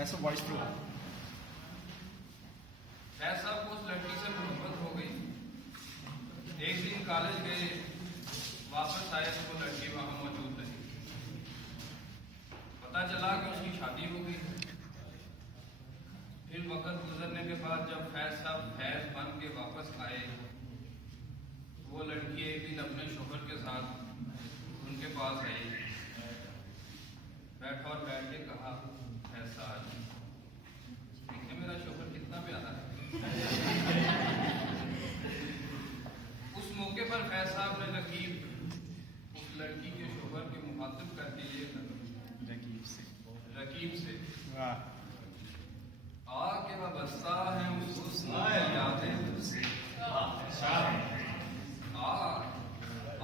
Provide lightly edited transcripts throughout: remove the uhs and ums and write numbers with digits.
वैसे voice through ऐसा उस लड़की से मोहब्बत हो गई। एक दिन कॉलेज गए, वापस आए तो वो लड़की वहां मौजूद नहीं। पता चला कि उसकी शादी हो गई। फिर वक्त गुजरने के बाद जब फैज साहब फैज बन के वापस आए, वो लड़की एक दिन अपने शोहर के साथ उनके पास आई, बैठा और बैठ के कहा, ऐसा देखिए मेरा शोहर कितना प्यारा है। उस मौके पर फैज साहब ने रकीब उस लड़की के शोहर के मुखातिब करके ये रकीब से आके वाबस्ता है उस हुस्न की यादें तुझसे,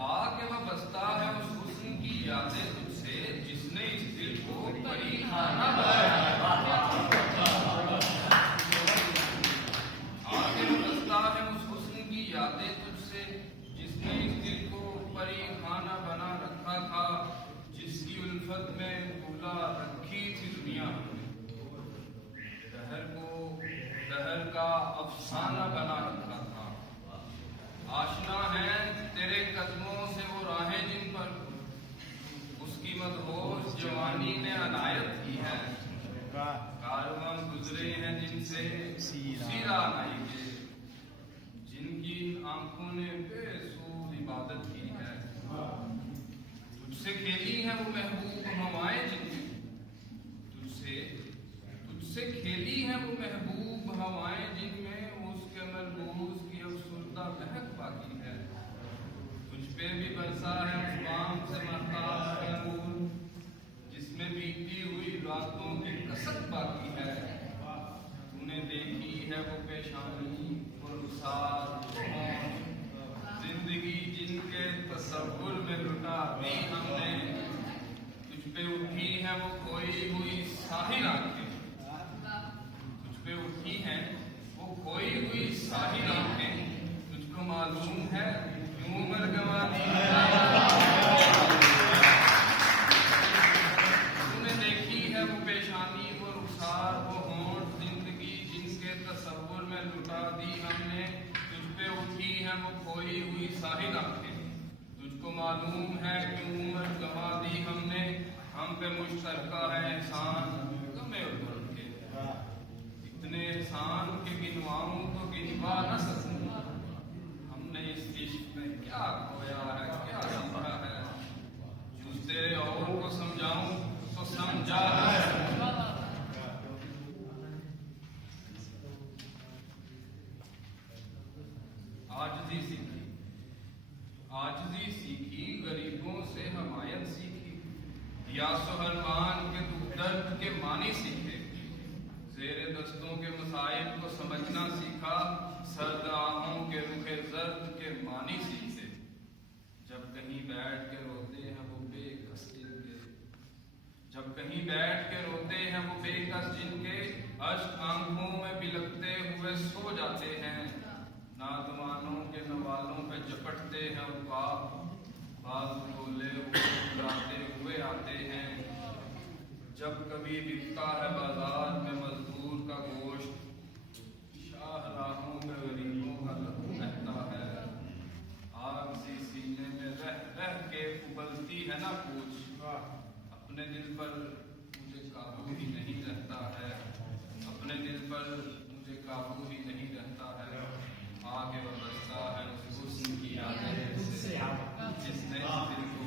आके वाबस्ता है उस हुस्न की यादें तुझसे, जिसने इस दिल को परी खाना बनाया। आके वाबस्ता है उस हुस्न की यादें तुझसे, जिसने इस दिल को परी खाना बना रखा था, जिसकी उल्फत में भूला रखी थी दुनिया, दहर का अफसाना बना रखा था। आशना है तेरे कदमों से वो राहें जिन पर उसकी मदहोश जवानी ने अनायत की है। कारवां गुजरे हैं जिनसे सीरा नहीं के, जिनकी आंखों ने बेसूद इबादत की है। तुझसे खेली है वो महबूब हवाएं जिनमें, तुझसे खेली है वो महबूब हवाएं जिनमें, उसके मलबूस की अफसुर्दा महक बाकी है। तुझ पे भी बरसा है उस बाम से महताब का नूर, जिसमें बीती हुई रातों की कसक बाकी है। तूने देखी है वो पेशानी और रुखसार, जिंदगी जिनके तसव्वुर में लुटा दी हमने। तुझ पे उठी है वो खोई हुई साहिल आंखें, पे उठी हैं वो खोई हुई साहिल आंखें, तुझको मालूम है क्यों उम्र गंवा दी। तूने देखी है वो पेशानी वो रुखसार वो होंठ, जिंदगी जिनके तसव्वुर में लुटा दी हमने। तुझ पे उठी है वो खोई हुई साहिल आंखें, तुझको मालूम है क्यों उम्र गंवा दी हमने। हम पे मुश्तरका है एहसान गमे उम्र के, इतने एहसान के गिनवाऊं तो गिनवा न सकूं। हमने इस इश्क में क्या खोया है क्या सीखा है, जुझते और को समझाऊं तो समझा है। आजिज़ी सीखी गरीबों से हमायत सीखी, या सुहरमान के दुख दर्द के मानी सीखे। ज़ेरे दस्तों के मसाइब को समझना सीखा, सर्द आहों के रुखे जर्द के मानी सीखे। जब कहीं बैठ के रोते हैं वो बेकस जिनके, जब कहीं बैठ के रोते हैं वो बेकस जिनके, अश्क आंखों में बिलकते हुए सो जाते हैं। नादवानों के नवालों पे झपटते हैं उबाब, बाल बोले बुलाते हुए आते हैं। जब कभी बिकता है बाजार में मजदूर का गोश्त, शाहराहों पे गरीबों का लहू रहता है। आग सी सीने में रह रह के उबलती है ना पूछ, अपने दिल पर मुझे काबू ही नहीं रहता है, अपने दिल पर मुझे काबू ही नहीं रहता है। आगे वाबस्ता है उस हुस्न की यादें से, जिसने दिल को